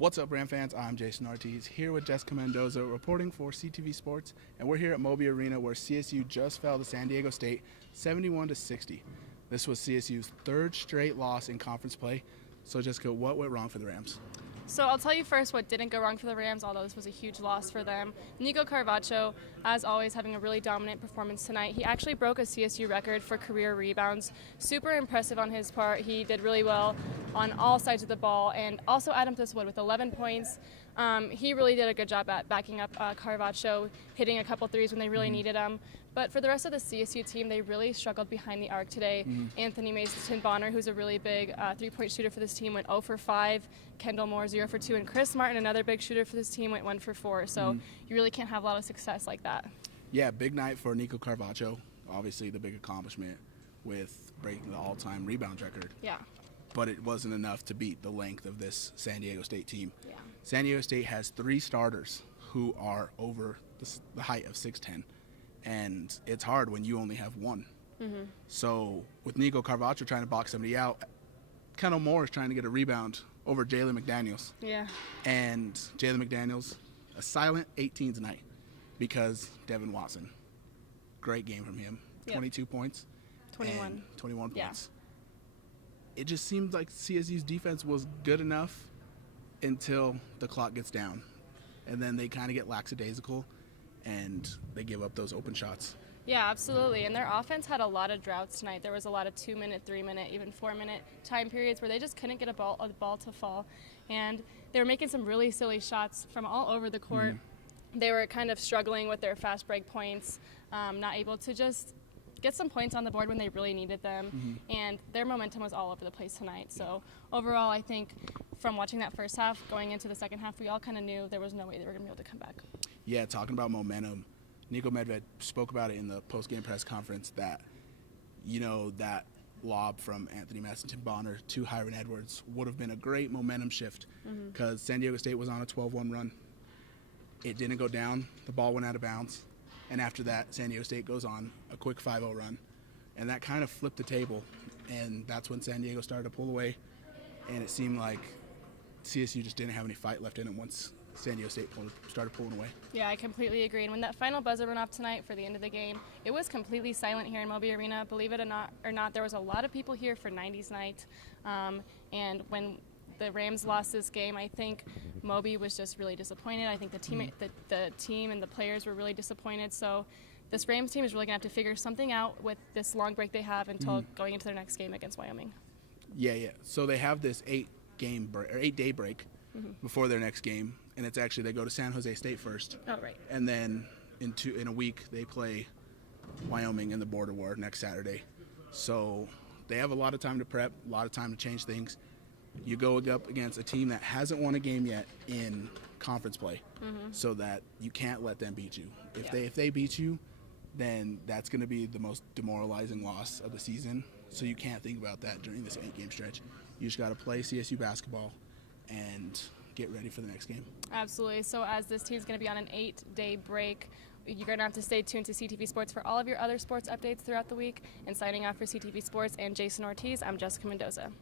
What's up, Ram fans? I'm Jayson Ortiz here with Jessica Mendoza reporting for CTV Sports, and we're here at Moby Arena where CSU just fell to San Diego State 71-60. This was CSU's third straight loss in conference play. So Jessica, what went wrong for the Rams? So I'll tell you first what didn't go wrong for the Rams, although this was a huge loss for them. Nico Carvacho, as always, having a really dominant performance tonight. He actually broke a CSU record for career rebounds. Super impressive on his part. He did really well on all sides of the ball. And also Adam Thistlewood with 11 points. He really did a good job at backing up Carvacho, hitting a couple threes when they really needed them. But for the rest of the CSU team, they really struggled behind the arc today. Anthony Mason Bonner, who's a really big three-point shooter for this team, went 0 for 5. Kendall Moore 0 for 2, and Chris Martin, another big shooter for this team, went 1 for 4. So you really can't have a lot of success like that. Yeah, big night for Nico Carvacho. Obviously, the big accomplishment with breaking the all-time rebound record. Yeah. But it wasn't enough to beat the length of this San Diego State team. Yeah. San Diego State has 3 starters who are over the height of 6'10", and it's hard when you only have one. So with Nico Carvacho trying to box somebody out, Kendall Moore is trying to get a rebound over Jalen McDaniels. Yeah. And Jalen McDaniels, a silent 18 tonight because Devin Watson. Great game from him. 22 points. 21. 21 Yeah. points. It just seemed like CSU's defense was good enough until the clock gets down. And then they kind of get lackadaisical and they give up those open shots. Yeah, absolutely. And their offense had a lot of droughts tonight. There was a lot of 2-minute, 3-minute, even 4-minute time periods where they just couldn't get a ball to fall. And they were making some really silly shots from all over the court. They were kind of struggling with their fast break points, not able to just get some points on the board when they really needed them. And their momentum was all over the place tonight. So overall, I think from watching that first half, going into the second half, we all kind of knew there was no way they were going to be able to come back. Yeah, talking about momentum, Nico Medved spoke about it in the post-game press conference that, that lob from Anthony Mason Bonner to Hiron Edwards would have been a great momentum shift because San Diego State was on a 12-1 run. It didn't go down. The ball went out of bounds. And after that, San Diego State goes on a quick 5-0 run. And that kind of flipped the table. And that's when San Diego started to pull away. And it seemed like CSU just didn't have any fight left in it once San Diego State started pulling away. Yeah, I completely agree. And when that final buzzer went off tonight for the end of the game, it was completely silent here in Moby Arena. Believe it or not, there was a lot of people here for 90s night. And when the Rams lost this game, I think Moby was just really disappointed. I think the team and the players were really disappointed. So this Rams team is really going to have to figure something out with this long break they have until going into their next game against Wyoming. Yeah. So they have this 8-day break before their next game, and it's actually they go to San Jose State first. Oh, right. And then in a week they play Wyoming in the Border War next Saturday. So they have a lot of time to prep, a lot of time to change things. You go up against a team that hasn't won a game yet in conference play, so that you can't let them beat you. If they beat you, then that's going to be the most demoralizing loss of the season. So you can't think about that during this 8-game stretch. You just got to play CSU basketball and get ready for the next game. Absolutely. So as this team's going to be on an 8-day break, you're going to have to stay tuned to CTV Sports for all of your other sports updates throughout the week. And signing off for CTV Sports and Jayson Ortiz, I'm Jessica Mendoza.